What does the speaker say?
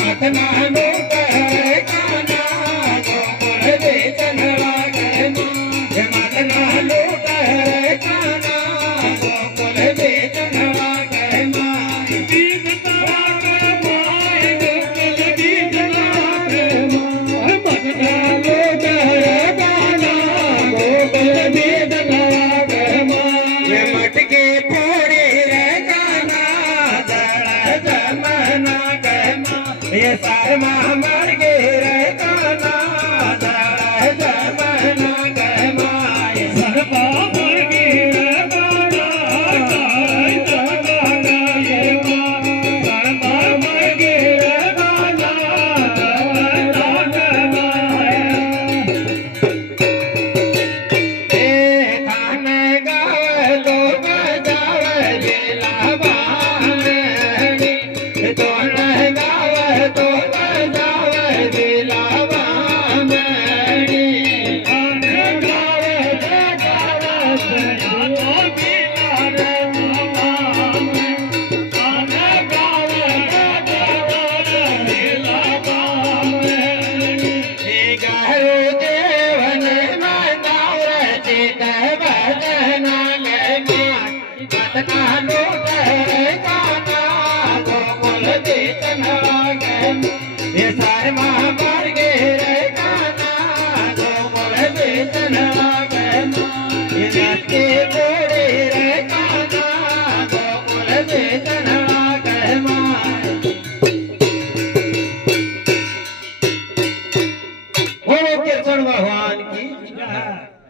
मतना लूट है काना गोकुल बेचन लागे मतना लूट है काना गोकुल बेचन लागे बीज तरागे माय गोकुल बीज लागे मतना लूट है काना गोकुल बीज लागे ये मटके फोड़े रे काना दड़ा जमना ये सारमा मर गे रे काना दड़ा जमना ये सारमा मर गे रे काना दड़ा जमना ये सारमा मर गे रे काना दड़ा जमना ए खाने गावे तो बजावे दिलावा में तो गावे तो बजावे दिलावा में खाने गावे तो गावे तो बिना रे मामा में खाने गावे तो गावे दिलावा में गावे देवन में चित भजना लगे मतना लूट है काना गोकुल बेचन लागे ये सारमा मर गे रे काना गोकुल बेचन लागे ये नटके फोड़े रे काना गोकुल बेचन लागे बोलो कृष्ण भगवान की जय।